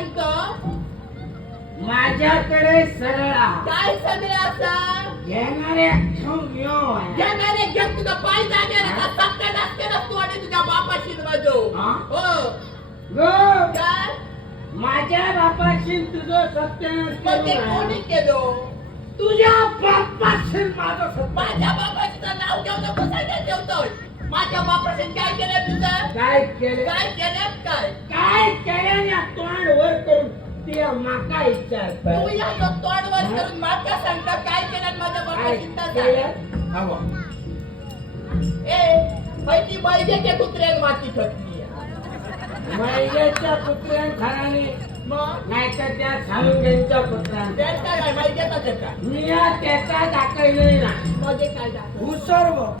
सांगतो माझ्याकडे सरळा काय सगळे असा घेणारे घेणारे घेत तुझा पाय जाणार सत्य नसते ना तू आणि तुझ्या बापाशी मजो हा? हो गो काय माझ्या बापाशी तुझं सत्य मग ते कोणी केलो तुझ्या बापाशी माझं सत्य माझ्या बापाचं नाव घेऊ नको सगळ्यात ठेवतोय माझ्या बापाशी काय केलं तुझं काय केलं काय केलं काय काय केलं या तोंड वर करून ते माका तू विचारत या तोंडवर करून माका सांगता काय केलं माझ्या काय बापाशी केलं हवं ए माहिती बैजेच्या कुत्र्यान माती खतली महिलेच्या कुत्र्यान खाणाने मग नाही तर त्या सालुंग्यांच्या कुत्र्यान त्यांचा काय माहिती त्याचा मी त्याचा दाखवले ना मध्ये काय दाखव हुसर